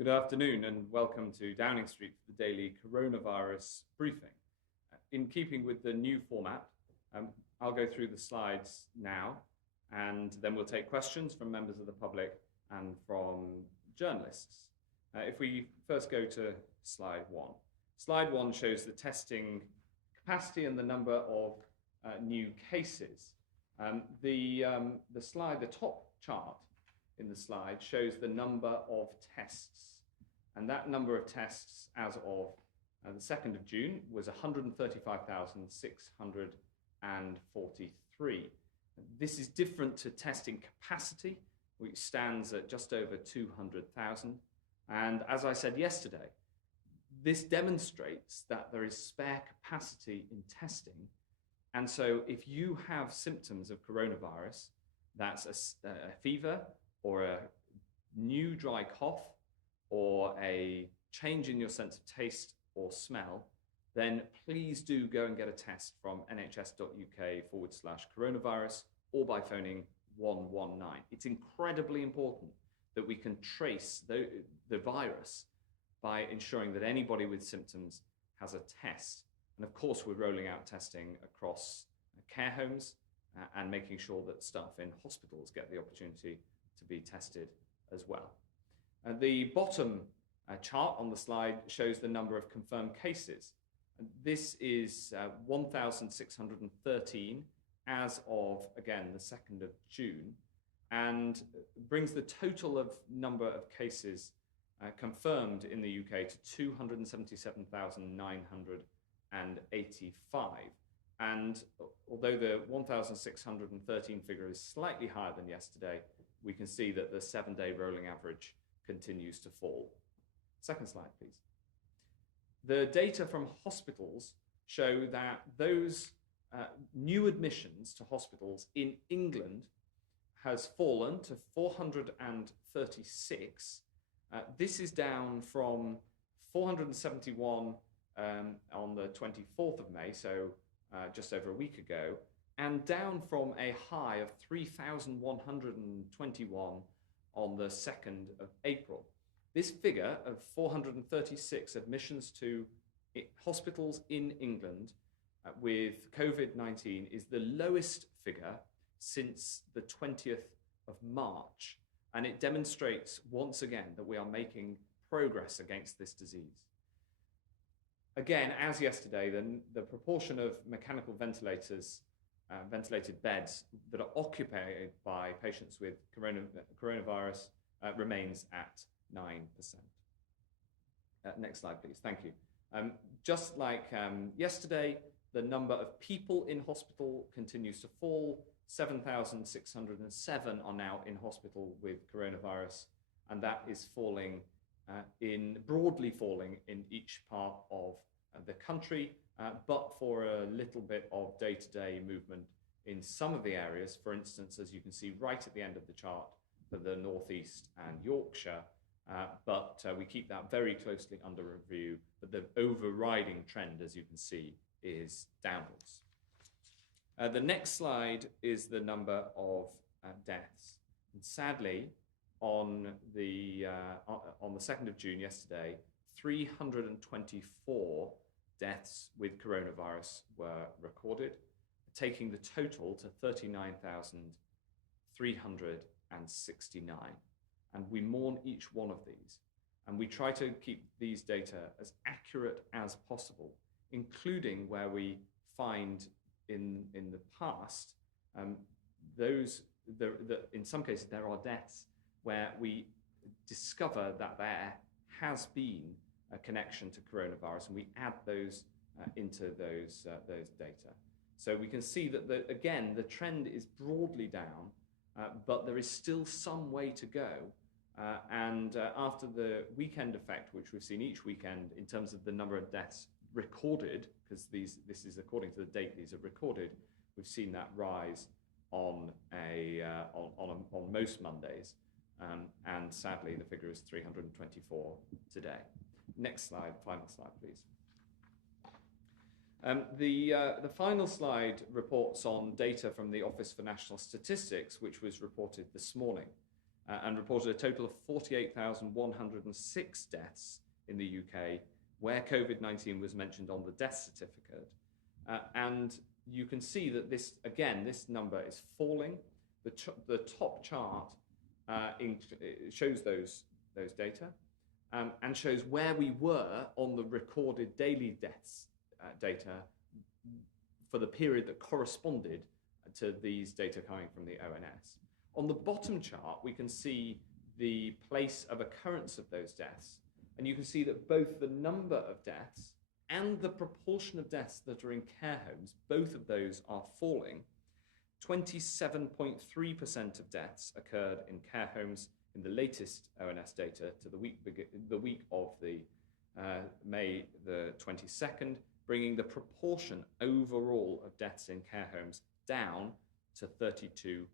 Good afternoon and welcome to Downing Street for the daily coronavirus briefing. In keeping with the new format, I'll go through the slides now and then we'll take questions from members of the public and from journalists. If we first go to slide one. Slide one shows the testing capacity and the number of new cases. The top chart in the slide shows the number of tests, and that number of tests as of the 2nd of June was 135,643. This is different to testing capacity, which stands at just over 200,000. And as I said yesterday, this demonstrates that there is spare capacity in testing. And so if you have symptoms of coronavirus, that's a fever, or a new dry cough, or a change in your sense of taste or smell, then please do go and get a test from nhs.uk/coronavirus or by phoning 119. It's incredibly important that we can trace the virus by ensuring that anybody with symptoms has a test. And of course, we're rolling out testing across care homes and making sure that staff in hospitals get the opportunity to be tested as well. The bottom chart on the slide shows the number of confirmed cases. This is 1,613 as of, again, the 2nd of June, and brings the total of number of cases confirmed in the UK to 277,985. And although the 1,613 figure is slightly higher than yesterday, we can see that the 7-day rolling average continues to fall. Second slide, please. The data from hospitals show that those new admissions to hospitals in England has fallen to 436. This is down from 471 on the 24th of May, so just over a week ago, and down from a high of 3,121 on the 2nd of April. This figure of 436 admissions to hospitals in England with COVID-19 is the lowest figure since the 20th of March, and it demonstrates once again that we are making progress against this disease. Again, as yesterday, the proportion of mechanical ventilated beds that are occupied by patients with coronavirus remains at 9%. Next slide, please. Thank you. Just like yesterday, the number of people in hospital continues to fall. 7,607 are now in hospital with coronavirus, and that is broadly falling in each part of the country, but for a little bit of day-to-day movement in some of the areas. For instance, as you can see right at the end of the chart, for the North East and Yorkshire, but we keep that very closely under review. But the overriding trend, as you can see, is downwards. The next slide is the number of deaths. And sadly, on the 2nd of June, yesterday, 324 deaths with coronavirus were recorded, taking the total to 39,369. And we mourn each one of these. And we try to keep these data as accurate as possible, including where we find in the past, in some cases there are deaths where we discover that there has been a connection to coronavirus, and we add those into those data. So we can see that, again, the trend is broadly down, but there is still some way to go. And after the weekend effect, which we've seen each weekend in terms of the number of deaths recorded, because this is according to the date these are recorded, we've seen that rise on most Mondays, and sadly the figure is 324 today. Next slide, final slide, please. The final slide reports on data from the Office for National Statistics, which was reported this morning. and reported a total of 48,106 deaths in the UK where COVID-19 was mentioned on the death certificate. And you can see that this number is falling. The top chart shows those data and shows where we were on the recorded daily deaths data for the period that corresponded to these data coming from the ONS. On the bottom chart, we can see the place of occurrence of those deaths. And you can see that both the number of deaths and the proportion of deaths that are in care homes, both of those are falling. 27.3% of deaths occurred in care homes in the latest ONS data to the week of the May the 22nd, bringing the proportion overall of deaths in care homes down to 32.5%.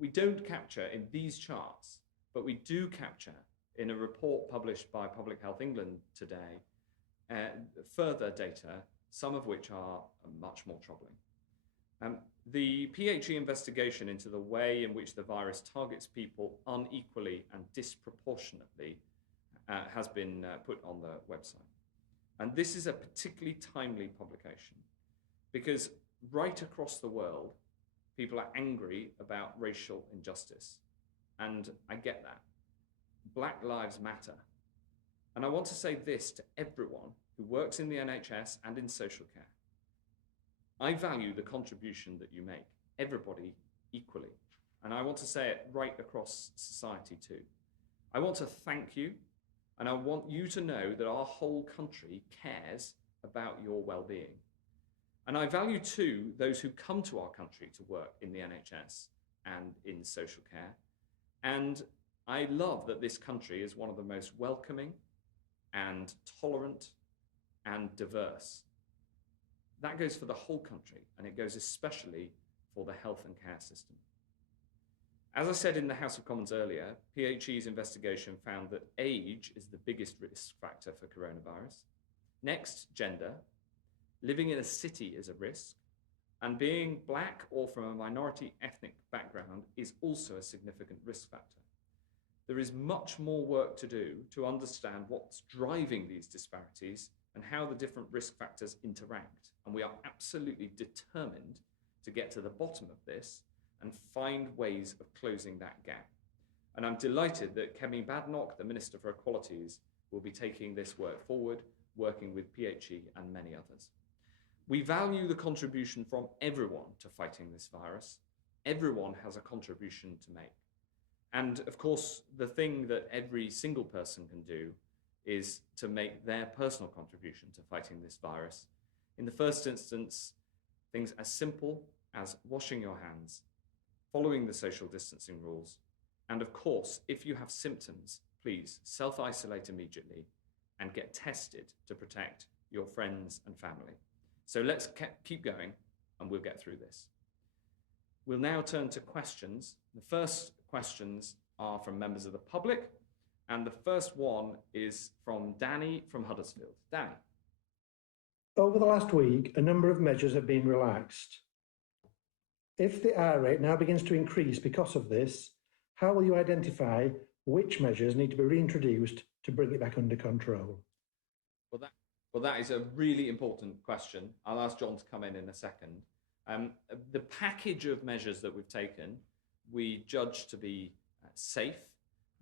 We don't capture in these charts, but we do capture in a report published by Public Health England today further data, some of which are much more troubling. The PHE investigation into the way in which the virus targets people unequally and disproportionately has been put on the website. And this is a particularly timely publication because right across the world, people are angry about racial injustice. And I get that. Black lives matter. And I want to say this to everyone who works in the NHS and in social care. I value the contribution that you make, everybody equally. And I want to say it right across society too. I want to thank you, and I want you to know that our whole country cares about your well-being. And I value too those who come to our country to work in the NHS and in social care. And I love that this country is one of the most welcoming and tolerant and diverse. That goes for the whole country, and it goes especially for the health and care system. As I said in the House of Commons earlier, PHE's investigation found that age is the biggest risk factor for coronavirus. Next, gender. Living in a city is a risk, and being Black or from a minority ethnic background is also a significant risk factor. There is much more work to do to understand what's driving these disparities and how the different risk factors interact. And we are absolutely determined to get to the bottom of this and find ways of closing that gap. And I'm delighted that Kemi Badenoch, the Minister for Equalities, will be taking this work forward, working with PHE and many others. We value the contribution from everyone to fighting this virus. Everyone has a contribution to make. And of course, the thing that every single person can do is to make their personal contribution to fighting this virus. In the first instance, things as simple as washing your hands, following the social distancing rules, and of course, if you have symptoms, please self-isolate immediately and get tested to protect your friends and family. So let's keep going and we'll get through this. We'll now turn to questions. The first questions are from members of the public, and the first one is from Danny from Huddersfield. Danny. Over the last week, a number of measures have been relaxed. If the R rate now begins to increase because of this, how will you identify which measures need to be reintroduced to bring it back under control? Well, that is a really important question. I'll ask John to come in a second. The package of measures that we've taken, we judge to be safe,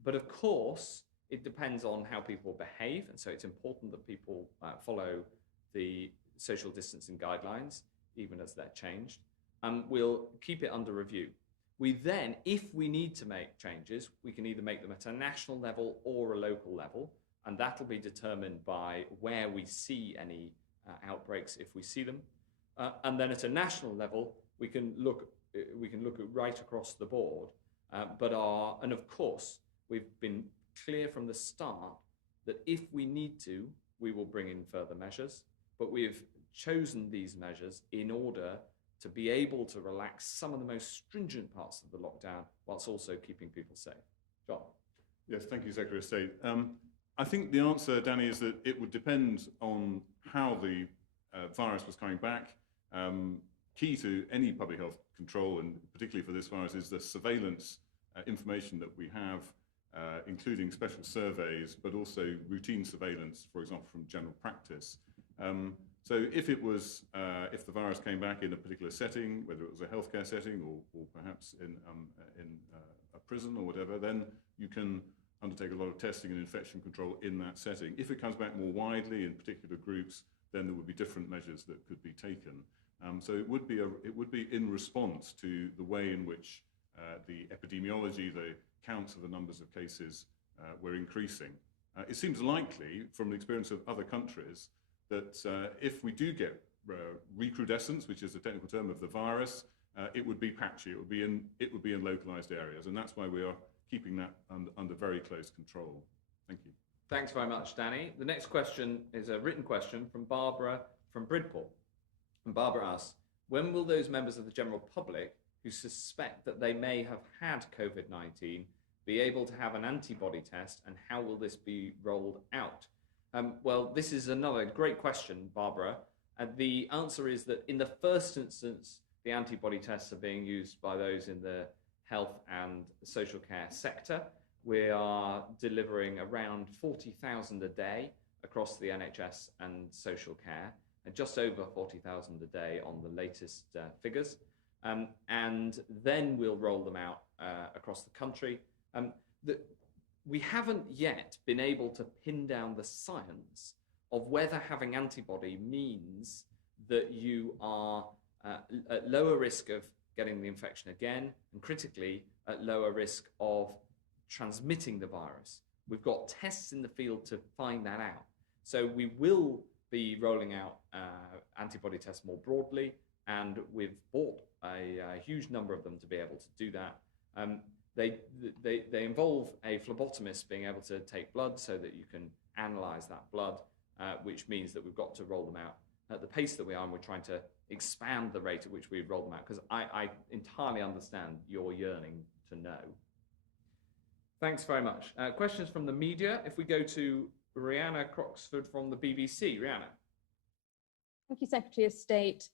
but of course, it depends on how people behave, and so it's important that people follow the social distancing guidelines, even as they're changed. We'll keep it under review. We then, if we need to make changes, we can either make them at a national level or a local level, and that'll be determined by where we see any outbreaks, if we see them. And then at a national level, we can look at right across the board. And of course, we've been clear from the start that if we need to, we will bring in further measures. But we've chosen these measures in order to be able to relax some of the most stringent parts of the lockdown, whilst also keeping people safe. John. Yes, thank you, Secretary of State. I think the answer, Danny, is that it would depend on how the virus was coming back. key to any public health control, and particularly for this virus, is the surveillance information that we have, including special surveys, but also routine surveillance, for example, from general practice. So if if the virus came back in a particular setting, whether it was a healthcare setting or perhaps in a prison or whatever, then you can undertake a lot of testing and infection control in that setting. If it comes back more widely in particular groups, then there would be different measures that could be taken. So it would be in response to the way in which the epidemiology, the counts of the numbers of cases were increasing. It seems likely, from the experience of other countries, that if we do get recrudescence, which is the technical term of the virus, it would be patchy. It would be in localized areas, and that's why we are keeping that under very close control. Thank you. Thanks very much, Danny. The next question is a written question from Barbara from Bridport. And Barbara asks, when will those members of the general public who suspect that they may have had COVID-19 be able to have an antibody test, and how will this be rolled out? Well, this is another great question, Barbara. The answer is that in the first instance, the antibody tests are being used by those in the health and social care sector. We are delivering around 40,000 a day across the NHS and social care, and just over 40,000 a day on the latest figures. And then we'll roll them out across the country. We haven't yet been able to pin down the science of whether having antibody means that you are at lower risk of getting the infection again, and critically at lower risk of transmitting the virus. We've got tests in the field to find that out. So we will be rolling out antibody tests more broadly, and we've bought a huge number of them to be able to do that. They involve a phlebotomist being able to take blood so that you can analyze that blood, which means that we've got to roll them out at the pace that we are, and we're trying to expand the rate at which we roll them out, because I entirely understand your yearning to know. Thanks very much. Questions from the media. If we go to Rihanna Croxford from the BBC. Rihanna. Thank you, Secretary of State.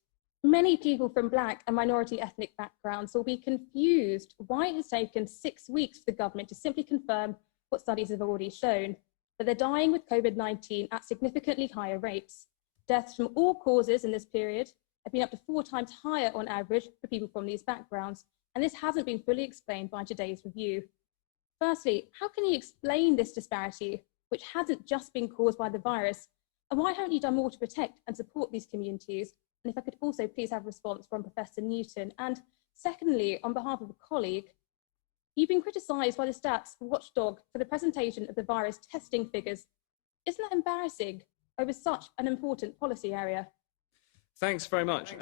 Many people from Black and minority ethnic backgrounds will be confused why it has taken 6 weeks for the government to simply confirm what studies have already shown, that they're dying with COVID-19 at significantly higher rates. Deaths from all causes in this period have been up to 4 times higher on average for people from these backgrounds, and this hasn't been fully explained by today's review. Firstly, how can you explain this disparity, which hasn't just been caused by the virus, and why haven't you done more to protect and support these communities? And if I could also please have a response from Professor Newton. And secondly, on behalf of a colleague, you've been criticised by the stats watchdog for the presentation of the virus testing figures. Isn't that embarrassing over such an important policy area? Thanks very much.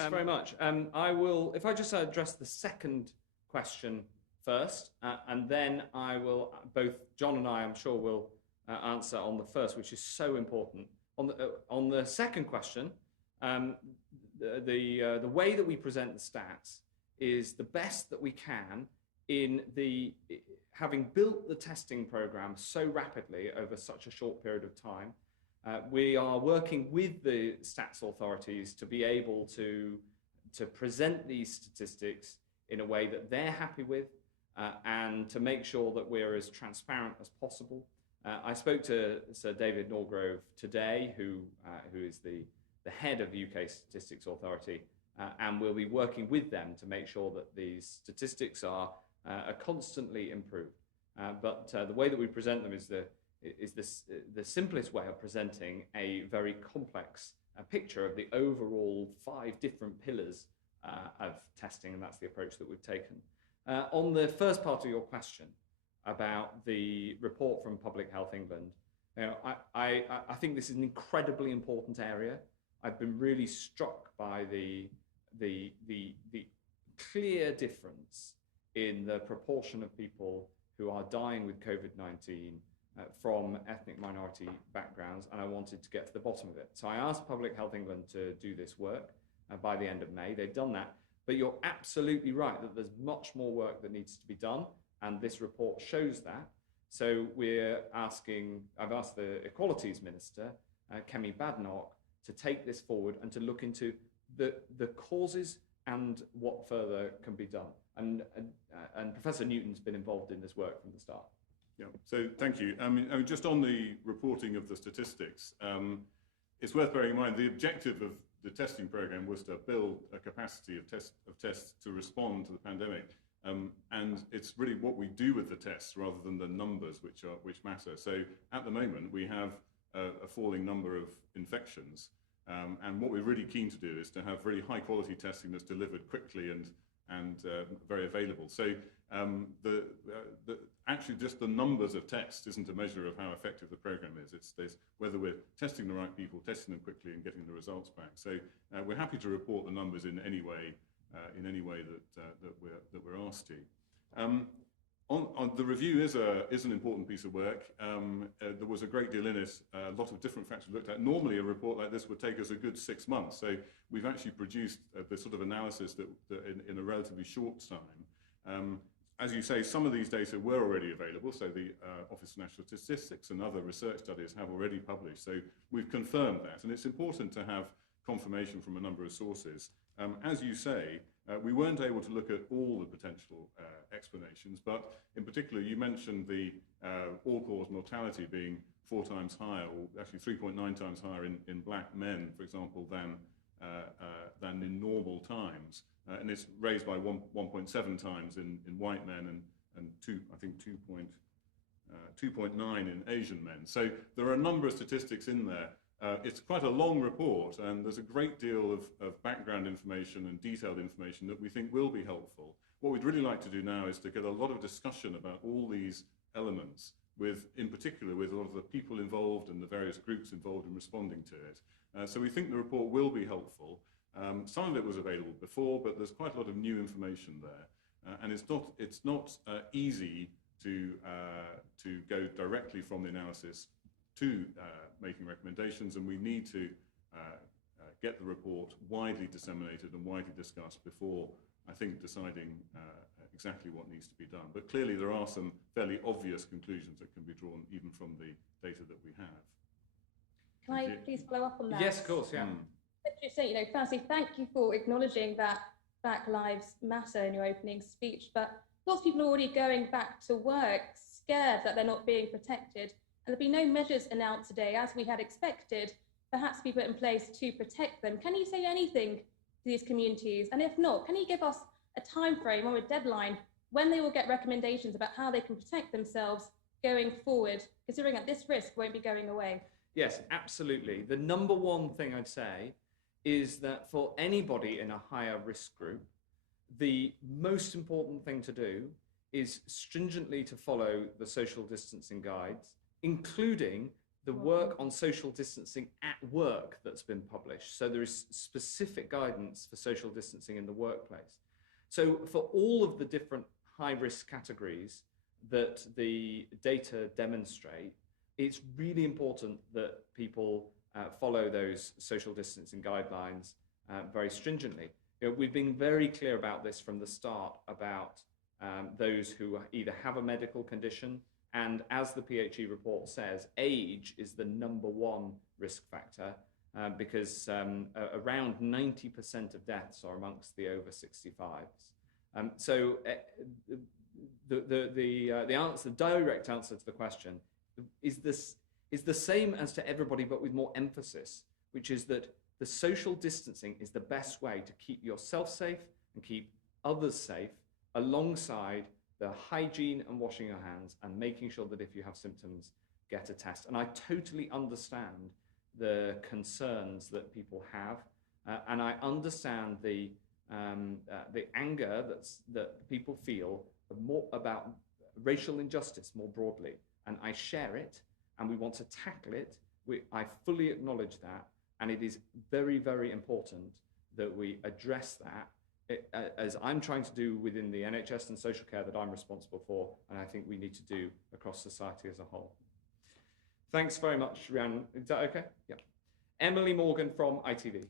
I will, if I just address the second question first, and then I will, both John and I, I'm sure, will answer on the first, which is so important. On the second question, the way that we present the stats is the best that we can in having built the testing program so rapidly over such a short period of time. We are working with the stats authorities to be able to present these statistics in a way that they're happy with, and to make sure that we're as transparent as possible. I spoke to Sir David Norgrove today, who is the head of the UK Statistics Authority, and we'll be working with them to make sure that these statistics are constantly improved. But the way that we present them is the simplest way of presenting a very complex picture of the overall 5 different pillars of testing, and that's the approach that we've taken. On the first part of your question about the report from Public Health England, I think this is an incredibly important area. I've been really struck by the clear difference in the proportion of people who are dying with COVID-19 from ethnic minority backgrounds, and I wanted to get to the bottom of it. So I asked Public Health England to do this work by the end of May. They've done that, but you're absolutely right that there's much more work that needs to be done, and this report shows that. So I've asked the Equalities Minister, Kemi Badenoch, to take this forward and to look into the causes and what further can be done. And Professor Newton's been involved in this work from the start. Yeah, so thank you. I mean, just on the reporting of the statistics, it's worth bearing in mind the objective of the testing program was to build a capacity of tests to respond to the pandemic. And it's really what we do with the tests rather than the numbers which matter. So at the moment, we have a falling number of infections. And what we're really keen to do is to have really high quality testing that's delivered quickly and very available. So actually just the numbers of tests isn't a measure of how effective the program is. It's whether we're testing the right people, testing them quickly and getting the results back. So we're happy to report the numbers in any way that we're asked to. On the review is an important piece of work. There was a great deal in it, a lot of different factors looked at. Normally a report like this would take us a good 6 months. So we've actually produced the sort of analysis that in a relatively short time. As you say, some of these data were already available. So the Office of National Statistics and other research studies have already published. So we've confirmed that. And it's important to have confirmation from a number of sources. As you say, we weren't able to look at all the potential explanations, but in particular, you mentioned the all-cause mortality being 4 times higher, or actually 3.9 times higher in black men, for example, than in normal times. And it's raised by 1.7 times in white men and 2.9 in Asian men. So there are a number of statistics in there. It's quite a long report, and there's a great deal of background information and detailed information that we think will be helpful. What we'd really like to do now is to get a lot of discussion about all these elements, in particular with a lot of the people involved and the various groups involved in responding to it. So we think the report will be helpful. Some of it was available before, but there's quite a lot of new information there. And it's not easy to go directly from the analysis to making recommendations, and we need to get the report widely disseminated and widely discussed before, I think, deciding exactly what needs to be done. But clearly there are some fairly obvious conclusions that can be drawn even from the data that we have. Can I please follow up on that? Yes, of course, yeah. You say, firstly, thank you for acknowledging that Black Lives Matter in your opening speech, but lots of people are already going back to work scared that they're not being protected. And there'll be no measures announced today, as we had expected, perhaps be put in place to protect them. Can you say anything to these communities? And if not, can you give us a time frame or a deadline when they will get recommendations about how they can protect themselves going forward, considering that this risk won't be going away? Yes, absolutely. The number one thing I'd say is that for anybody in a higher risk group, the most important thing to do is stringently to follow the social distancing guides, including the work on social distancing at work that's been published. So there is specific guidance for social distancing in the workplace. So for all of the different high-risk categories that the data demonstrate, it's really important that people follow those social distancing guidelines very stringently. We've been very clear about this from the start about those who either have a medical condition, and as the PHE report says, age is the #1 risk factor because around 90% of deaths are amongst the over 65s. So the direct answer to the question is the same as to everybody, but with more emphasis, which is that the social distancing is the best way to keep yourself safe and keep others safe, alongside the hygiene and washing your hands and making sure that if you have symptoms, get a test. And I totally understand the concerns that people have, and I understand the anger that people feel more about racial injustice more broadly, and I share it, and we want to tackle it. I fully acknowledge that, and it is very, very important that we address that, as I'm trying to do within the NHS and social care that I'm responsible for, and I think we need to do across society as a whole. Thanks very much, Rhiannon. Is that okay? Yeah. Emily Morgan from ITV.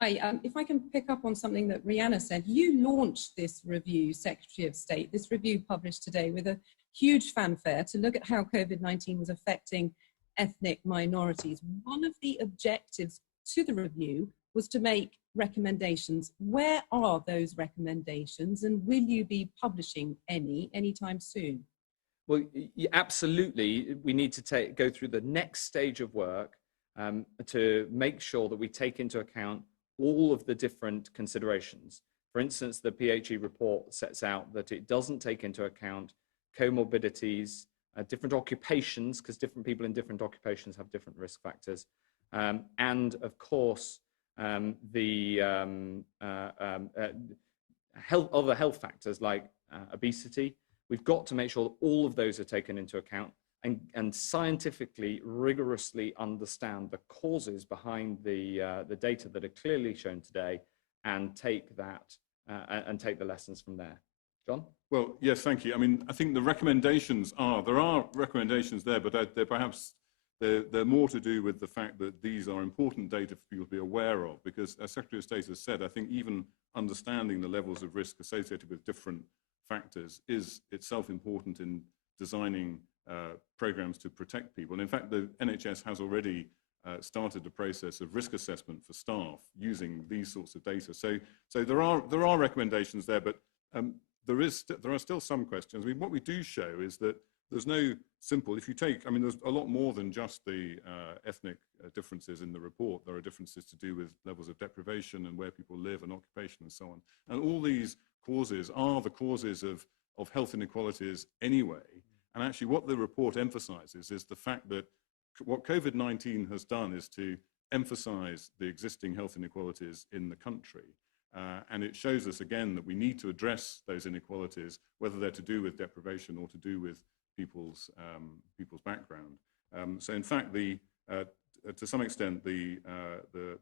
Hi, if I can pick up on something that Rhiannon said, you launched this review, Secretary of State, this review published today with a huge fanfare to look at how COVID-19 was affecting ethnic minorities. One of the objectives to the review was to make recommendations. Where are those recommendations, and will you be publishing anytime soon? Well, absolutely. We need to go through the next stage of work to make sure that we take into account all of the different considerations. For instance, the PHE report sets out that it doesn't take into account comorbidities, different occupations, because different people in different occupations have different risk factors, and of course, the other health factors like obesity. We've got to make sure that all of those are taken into account and scientifically, rigorously understand the causes behind the data that are clearly shown today, and take that and take the lessons from there. John? Well, yes, thank you. I mean, I think the recommendations there are recommendations there, but they're more to do with the fact that these are important data for people to be aware of, because as Secretary of State has said, I think even understanding the levels of risk associated with different factors is itself important in designing programs to protect people. And in fact, the NHS has already started the process of risk assessment for staff using these sorts of data. So there are recommendations there, but there are still some questions. I mean, what we do show is that there's no simple, if you take, I mean, there's a lot more than just the ethnic differences in the report. There are differences to do with levels of deprivation and where people live and occupation and so on. And all these causes are the causes of health inequalities anyway. And actually what the report emphasizes is the fact that what COVID-19 has done is to emphasize the existing health inequalities in the country. And it shows us again that we need to address those inequalities, whether they're to do with deprivation or to do with people's background. So in fact, to some extent, the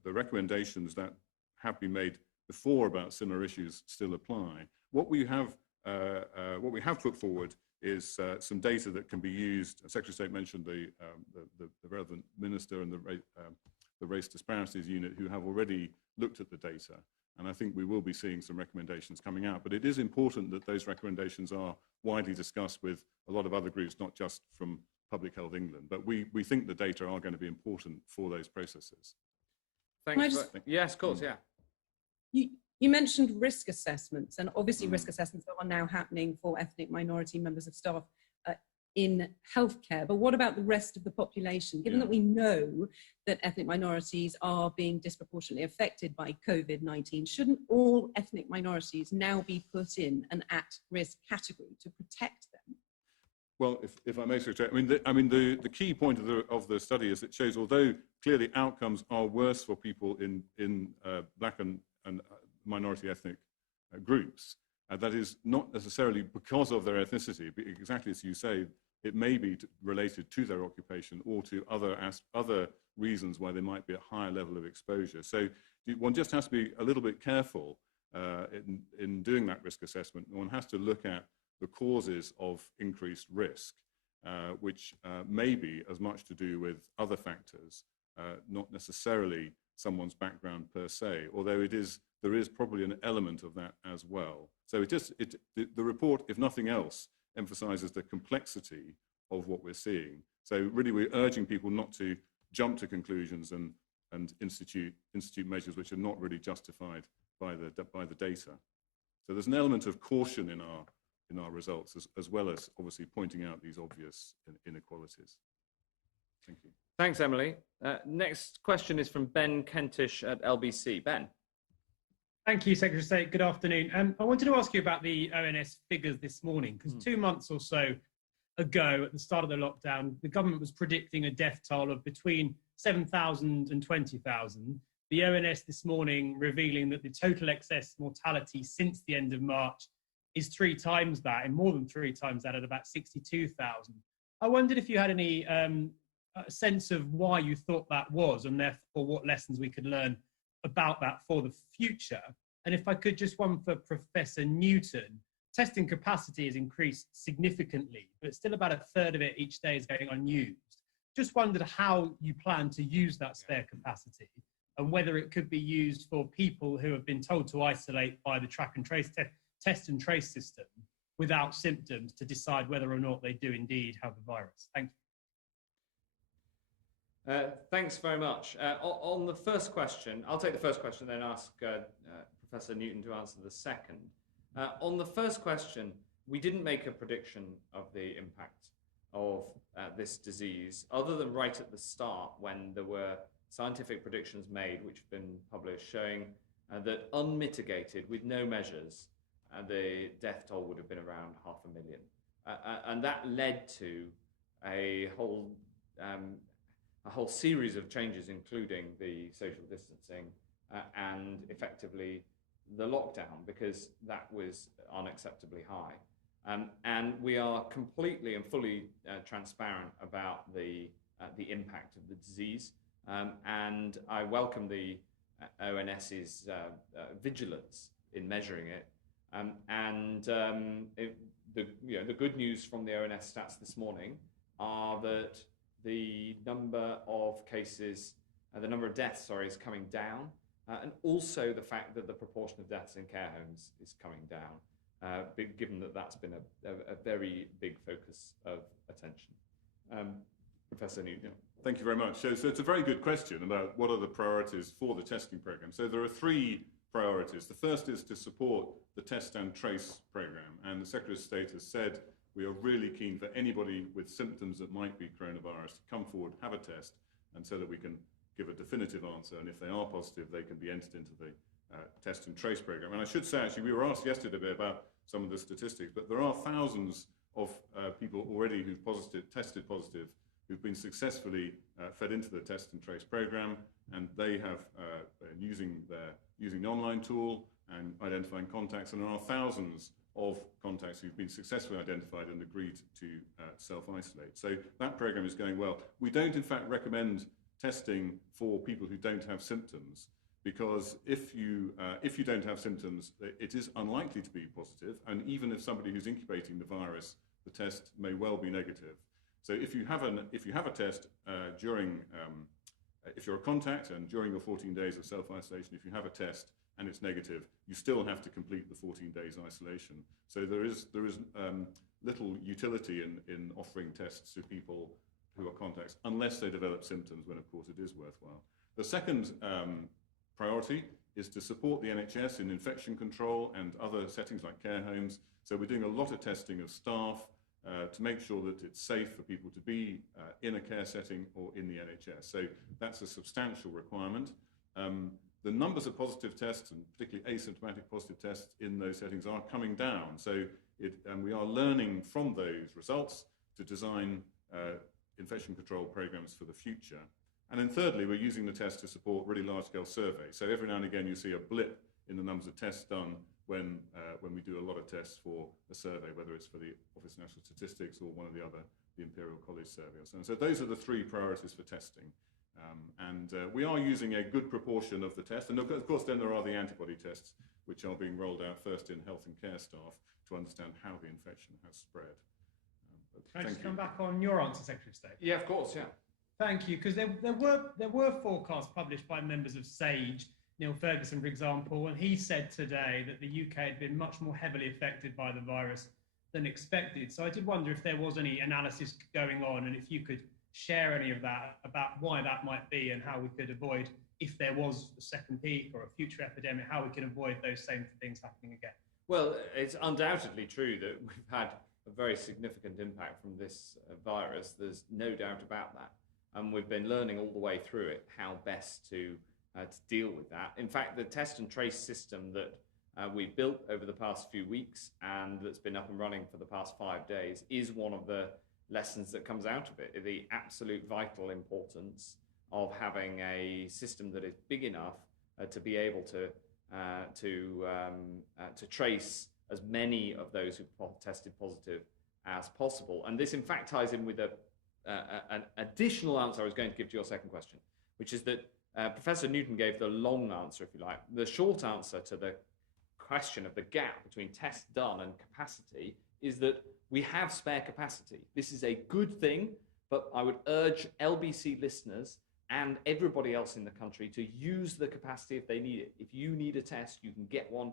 recommendations that have been made before about similar issues still apply. What we have put forward is some data that can be used. Secretary of State mentioned the relevant minister and the race disparities unit, who have already looked at the data. And I think we will be seeing some recommendations coming out. But it is important that those recommendations are widely discussed with a lot of other groups, not just from Public Health England. But we think the data are going to be important for those processes. Thanks. Yes, of course, yeah. You mentioned risk assessments, and obviously risk assessments are now happening for ethnic minority members of staff in healthcare. But what about the rest of the population? Given that we know that ethnic minorities are being disproportionately affected by COVID-19, shouldn't all ethnic minorities now be put in an at-risk category to protect them? Well, if I may, Secretary, the key point of the study is it shows, although clearly outcomes are worse for people in black and minority ethnic groups, that is not necessarily because of their ethnicity, but exactly as you say, it may be related to their occupation or to other reasons why they might be at a higher level of exposure. So one just has to be a little bit careful in doing that risk assessment. One has to look at the causes of increased risk, which may be as much to do with other factors, not necessarily someone's background per se, although there is probably an element of that as well. So the report, if nothing else, emphasizes the complexity of what we're seeing. So really we're urging people not to jump to conclusions and institute measures which are not really justified by the data. So there's an element of caution in our results, as well as obviously pointing out these obvious inequalities. Thank you. Thanks, Emily. Next question is from Ben Kentish at LBC. Ben. Thank you, Secretary of State. Good afternoon. I wanted to ask you about the ONS figures this morning, because 2 months or so ago, at the start of the lockdown, the government was predicting a death toll of between 7,000 and 20,000. The ONS this morning revealing that the total excess mortality since the end of March is 3 times that, and more than 3 times that, at about 62,000. I wondered if you had any sense of why you thought that was, and therefore what lessons we could learn about that for the future. And if I could, just one for Professor Newton. Testing capacity has increased significantly, but still about 1/3 of it each day is going unused. Just wondered how you plan to use that spare capacity, and whether it could be used for people who have been told to isolate by the track and trace test and trace system without symptoms, to decide whether or not they do indeed have the virus. Thank Thanks very much. On the first question, I'll take the first question, then ask Professor Newton to answer the second. On the first question, we didn't make a prediction of the impact of this disease, other than right at the start when there were scientific predictions made, which have been published, showing that unmitigated, with no measures, the death toll would have been around 500,000. And that led to a whole series of changes, including the social distancing and effectively the lockdown, because that was unacceptably high. And we are completely and fully transparent about the impact of the disease. And I welcome the ONS's vigilance in measuring it. The good news from the ONS stats this morning are that the number of cases, the number of deaths, is coming down, and also the fact that the proportion of deaths in care homes is coming down, given that that's been a very big focus of attention. Professor Newton. Thank you very much. So it's a very good question about what are the priorities for the testing program. So there are three priorities. The first is to support the test and trace program, and the Secretary of State has said we are really keen for anybody with symptoms that might be coronavirus to come forward, have a test, and so that we can give a definitive answer, and if they are positive, they can be entered into the test and trace program. And I should say, actually, we were asked yesterday about some of the statistics, but there are thousands of people already who've tested positive, who've been successfully fed into the test and trace program, and they have using the online tool and identifying contacts, and there are thousands of contacts who've been successfully identified and agreed to self-isolate. So that program is going well. We don't, in fact, recommend testing for people who don't have symptoms, because if you don't have symptoms, it is unlikely to be positive, and even if somebody who's incubating the virus, the test may well be negative. So if you have a test if you're a contact and during your 14 days of self-isolation, if you have a test and it's negative, you still have to complete the 14 days isolation. So there is little utility in offering tests to people who are contacts unless they develop symptoms, when of course it is worthwhile. The second priority is to support the NHS in infection control and other settings like care homes. So we're doing a lot of testing of staff to make sure that it's safe for people to be in a care setting or in the NHS. So that's a substantial requirement. The numbers of positive tests, and particularly asymptomatic positive tests in those settings, are coming down. So we are learning from those results to design infection control programs for the future. And then thirdly, we're using the test to support really large-scale surveys. So every now and again, you see a blip in the numbers of tests done when we do a lot of tests for a survey, whether it's for the Office of National Statistics or one of the other, the Imperial College survey. And so those are the three priorities for testing. We are using a good proportion of the test. And of course, then there are the antibody tests, which are being rolled out first in health and care staff to understand how the infection has spread. Can I just come back on your answer, Secretary of State? Yeah, of course, yeah. Thank you, because there were forecasts published by members of SAGE, Neil Ferguson, for example, and he said today that the UK had been much more heavily affected by the virus than expected. So I did wonder if there was any analysis going on, and if you could share any of that about why that might be, and how we could avoid, if there was a second peak or a future epidemic, how we can avoid those same things happening again. Well, it's undoubtedly true that we've had a very significant impact from this virus. There's no doubt about that. And we've been learning all the way through it how best to deal with that. In fact, the test and trace system that we built over the past few weeks and that's been up and running for the past 5 days is one of the lessons that comes out of it, the absolute vital importance of having a system that is big enough to be able to trace as many of those who've tested positive as possible. And this, in fact, ties in with an additional answer I was going to give to your second question, which is that Professor Newton gave the long answer, if you like. The short answer to the question of the gap between tests done and capacity is that we have spare capacity. This is a good thing, but I would urge LBC listeners and everybody else in the country to use the capacity if they need it. If you need a test, you can get one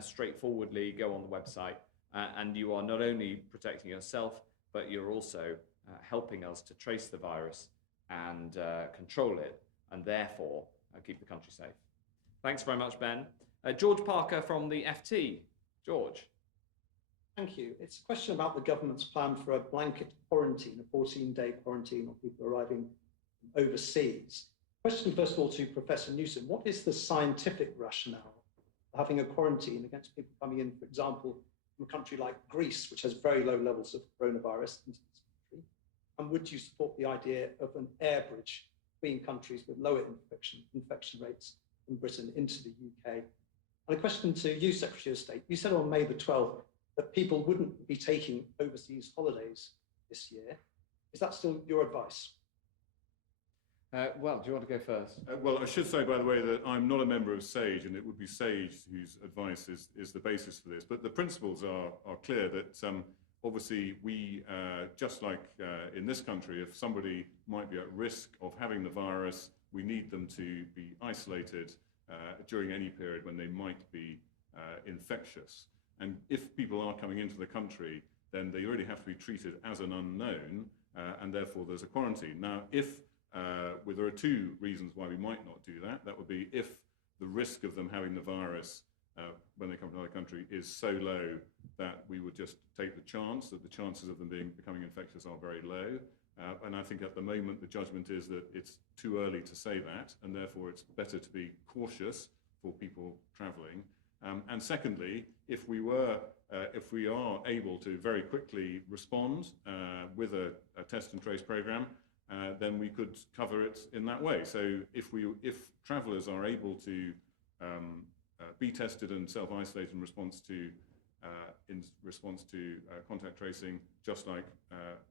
straightforwardly, go on the website, and you are not only protecting yourself, but you're also helping us to trace the virus and control it, and therefore keep the country safe. Thanks very much, Ben. George Parker from the FT. George. Thank you. It's a question about the government's plan for a blanket quarantine, a 14-day quarantine of people arriving overseas. Question, first of all, to Professor Newsom. What is the scientific rationale for having a quarantine against people coming in, for example, from a country like Greece, which has very low levels of coronavirus into this country? And would you support the idea of an air bridge between countries with lower infection rates from Britain into the UK? And a question to you, Secretary of State. You said on May the 12th that people wouldn't be taking overseas holidays this year. Is that still your advice? Well, do you want to go first? Well, I should say, by the way, that I'm not a member of SAGE, and it would be SAGE whose advice is the basis for this. But the principles are clear that obviously we, just like in this country, if somebody might be at risk of having the virus, we need them to be isolated during any period when they might be infectious. And if people are coming into the country, then they really have to be treated as an unknown, and therefore there's a quarantine. Now, there are two reasons why we might not do that. That would be if the risk of them having the virus when they come to another country is so low that we would just take the chance, that the chances of them becoming infectious are very low. And I think at the moment the judgment is that it's too early to say that, and therefore it's better to be cautious for people travelling. And secondly, if we are able to very quickly respond with a test and trace program, then we could cover it in that way. So if travellers are able to be tested and self-isolate in response to contact tracing, just like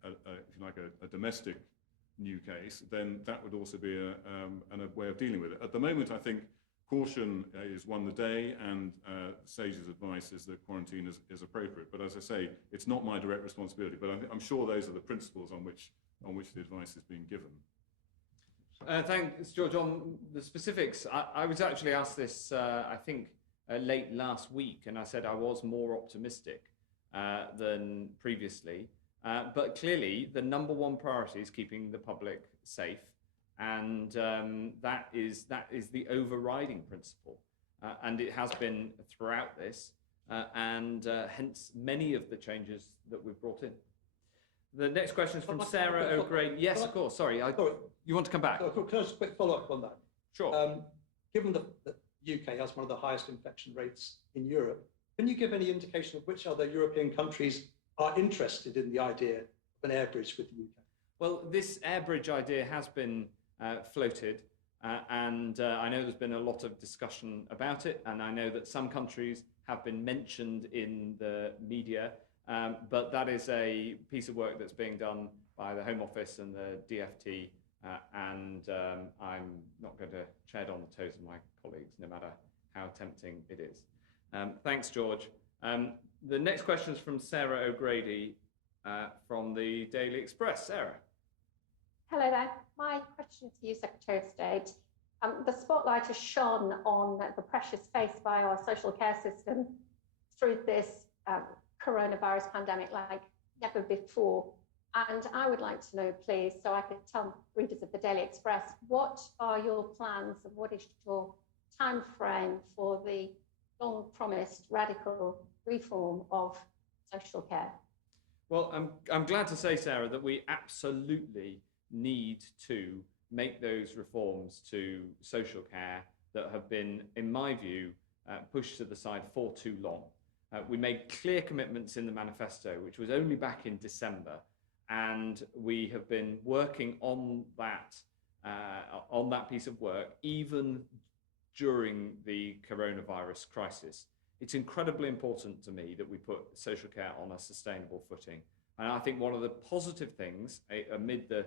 if you like a domestic new case, then that would also be a way of dealing with it. At the moment, I think caution is won the day, and SAGE's advice is that quarantine is appropriate. But as I say, it's not my direct responsibility, but I'm sure those are the principles on which the advice is being given. Thanks, George. On the specifics, I was actually asked this, I think, late last week, and I said I was more optimistic than previously. But clearly, the number one priority is keeping the public safe, and that is the overriding principle, and it has been throughout this, and hence many of the changes that we've brought in. The next question is from Sarah O'Grady. Yes, of course. Sorry, you want to come back? Can I just quick follow up on that? Sure. Given that the UK has one of the highest infection rates in Europe, can you give any indication of which other European countries are interested in the idea of an air bridge with the UK? Well, this air bridge idea has been floated, and I know there's been a lot of discussion about it, and I know that some countries have been mentioned in the media, but that is a piece of work that's being done by the Home Office and the DFT, and I'm not going to tread on the toes of my colleagues, no matter how tempting it is. Thanks, George. The next question is from Sarah O'Grady from the Daily Express. Sarah. Hello there. My question to you, Secretary of State. The spotlight has shone on the pressures faced by our social care system through this coronavirus pandemic like never before. And I would like to know, please, so I could tell readers of the Daily Express, what are your plans and what is your time frame for the long-promised radical reform of social care? Well, I'm glad to say, Sarah, that we absolutely need to make those reforms to social care that have been, in my view, pushed to the side for too long. We made clear commitments in the manifesto, which was only back in December, and we have been working on that piece of work even during the coronavirus crisis. It's incredibly important to me that we put social care on a sustainable footing. And I think one of the positive things amid the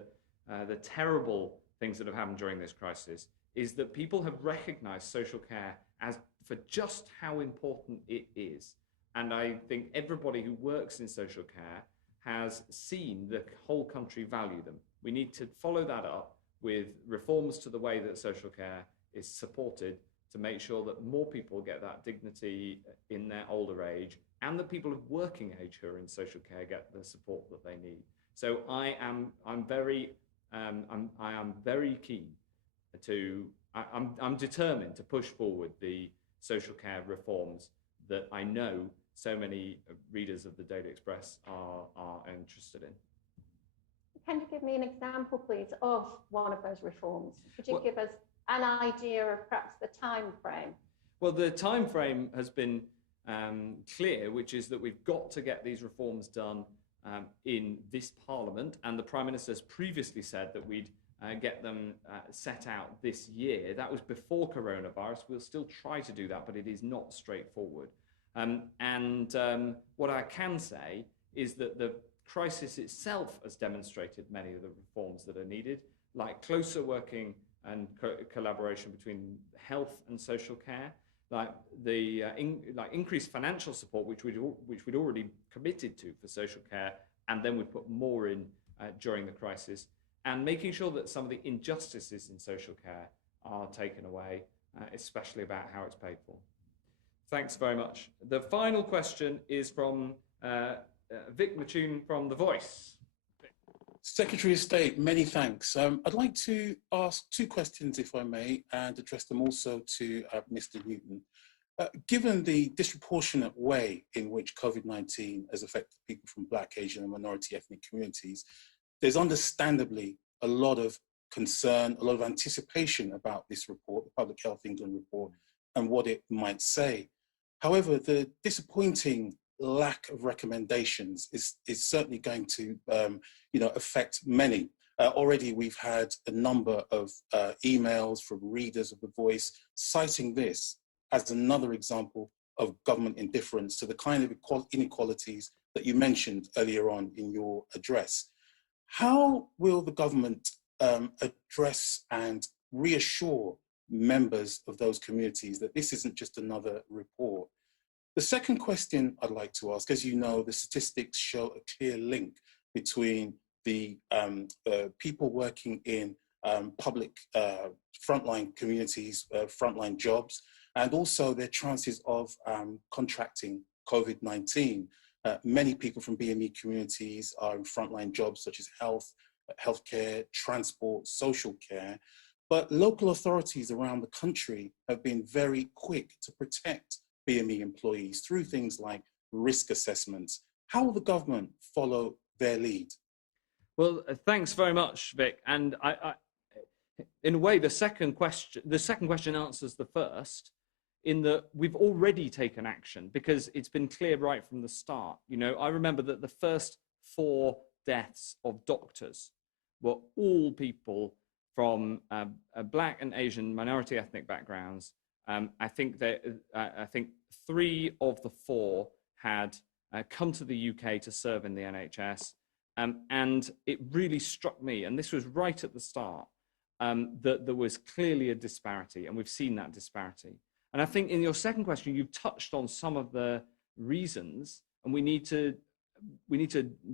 terrible things that have happened during this crisis is that people have recognized social care as for just how important it is. And I think everybody who works in social care has seen the whole country value them. We need to follow that up with reforms to the way that social care is supported to make sure that more people get that dignity in their older age, and that people of working age who are in social care get the support that they need. So I'm very I am very keen to, I'm determined to push forward the social care reforms that I know so many readers of the Daily Express are interested in. Can you give me an example, please, of one of those reforms? Could you give us an idea of perhaps the time frame? Well, the time frame has been clear, which is that we've got to get these reforms done in this Parliament, and the Prime Minister has previously said that we'd get them set out this year. That was before coronavirus. We'll still try to do that, but it is not straightforward. What I can say is that the crisis itself has demonstrated many of the reforms that are needed, like closer working and collaboration between health and social care, like the increased financial support, which we'd already committed to for social care, and then we put more in during the crisis, and making sure that some of the injustices in social care are taken away, especially about how it's paid for. Thanks very much. The final question is from Vic Matune from The Voice. Secretary of State, many thanks. I'd like to ask two questions, if I may, and address them also to Mr. Newton. Given the disproportionate way in which COVID-19 has affected people from Black, Asian and minority ethnic communities, there's understandably a lot of concern, a lot of anticipation about this report, the Public Health England report, and what it might say. However, the disappointing lack of recommendations is certainly going to affect many. Already we've had a number of emails from readers of The Voice citing this as another example of government indifference to the kind of inequalities that you mentioned earlier on in your address. How will the government address and reassure members of those communities that this isn't just another report? The second question I'd like to ask, as you know, the statistics show a clear link between the people working in public frontline communities, frontline jobs, and also their chances of contracting COVID-19. Many people from BME communities are in frontline jobs such as health, healthcare, transport, social care. But local authorities around the country have been very quick to protect BME employees through things like risk assessments. How will the government follow their lead? Well, thanks very much, Vic. And in a way, the second question answers the first, in that we've already taken action because it's been clear right from the start. You know, I remember that the first 4 deaths of doctors were all people from Black and Asian minority ethnic backgrounds. I think 3 of the 4 had come to the UK to serve in the NHS. And it really struck me, and this was right at the start, that there was clearly a disparity, and we've seen that disparity. And I think in your second question, you've touched on some of the reasons, and we need to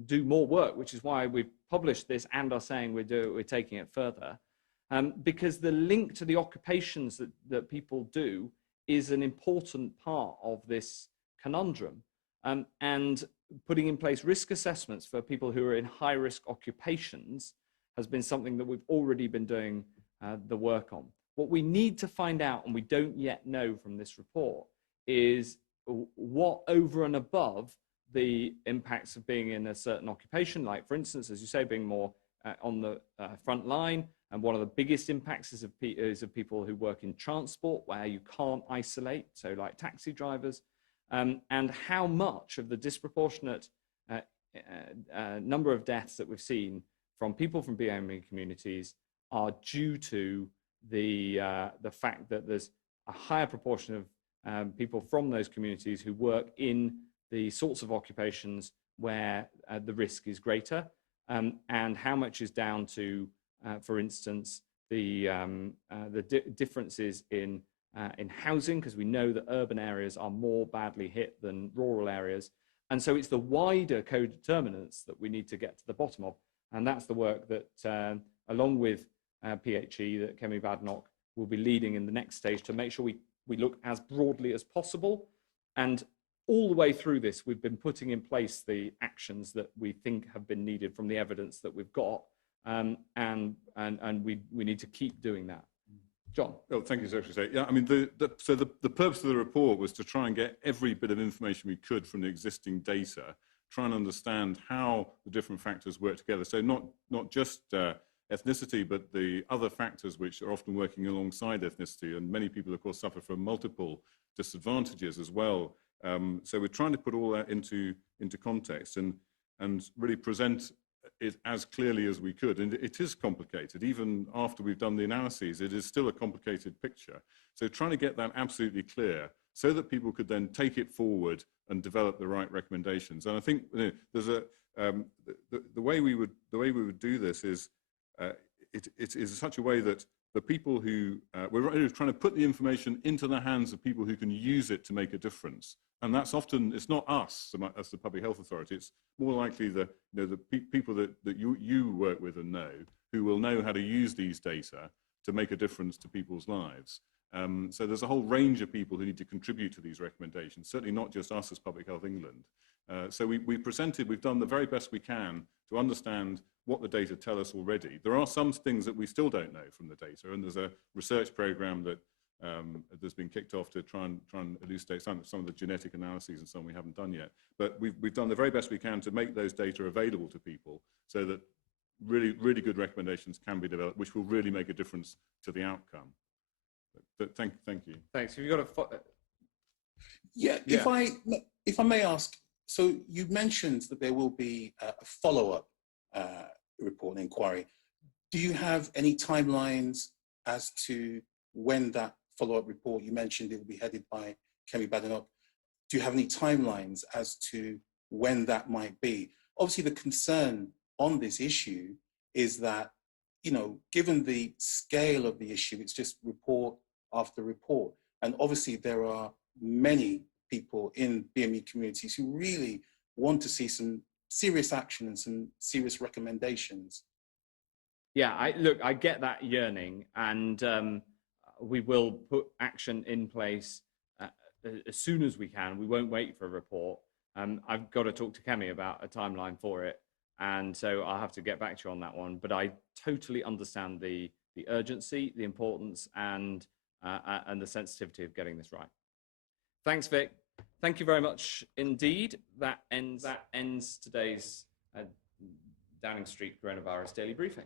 do more work, which is why we've published this and are saying we're taking it further. Because the link to the occupations that people do is an important part of this conundrum. And putting in place risk assessments for people who are in high-risk occupations has been something that we've already been doing the work on. What we need to find out, and we don't yet know from this report, is what over and above the impacts of being in a certain occupation, like, for instance, as you say, being more on the front line. And one of the biggest impacts is of people who work in transport, where you can't isolate, so like taxi drivers, and how much of the disproportionate number of deaths that we've seen from people from BME communities are due to the fact that there's a higher proportion of people from those communities who work in the sorts of occupations where the risk is greater, and how much is down to, for instance, the differences in housing, because we know that urban areas are more badly hit than rural areas. And so it's the wider co-determinants that we need to get to the bottom of. And that's the work that, along with PHE, that Kemi Badenoch will be leading in the next stage to make sure we look as broadly as possible. And all the way through this, we've been putting in place the actions that we think have been needed from the evidence that we've got. and we need to keep doing that. John. Oh, thank you, Secretary of State. Yeah, I mean, so the purpose of the report was to try and get every bit of information we could from the existing data, try and understand how the different factors work together. So not just ethnicity, but the other factors which are often working alongside ethnicity. And many people, of course, suffer from multiple disadvantages as well. So we're trying to put all that into context and really present it as clearly as we could. And it is complicated. Even after we've done the analyses, it is still a complicated picture. So trying to get that absolutely clear so that people could then take it forward and develop the right recommendations. And I think there's the way we would do this is it is such a way that the people who we're trying to put the information into the hands of people who can use it to make a difference. And that's often, it's not us as the public health authority, it's more likely the people that you work with and know, who will know how to use these data to make a difference to people's lives. So there's a whole range of people who need to contribute to these recommendations, certainly not just us as Public Health England. So we've done the very best we can to understand what the data tell us already. There are some things that we still don't know from the data, and there's a research program that that's been kicked off to try and elucidate some of the genetic analyses and some we haven't done yet. But we've done the very best we can to make those data available to people so that really good recommendations can be developed, which will really make a difference to the outcome. But thank you. Thanks. Have you got a? Yeah. If I may ask, so you mentioned that there will be a follow-up report and inquiry. Do you have any timelines as to when that follow-up report, you mentioned it will be headed by Kemi Badenoch. Do you have any timelines as to when that might be? Obviously, the concern on this issue is that, given the scale of the issue, it's just report after report. And obviously, there are many people in BME communities who really want to see some serious action and some serious recommendations. Yeah, I get that yearning, and we will put action in place as soon as we can. We won't wait for a report. I've got to talk to Kemi about a timeline for it, and so I'll have to get back to you on that one. But I totally understand the urgency, the importance, and the sensitivity of getting this right. Thanks, Vic. Thank you very much indeed. That ends today's Downing Street Coronavirus Daily Briefing.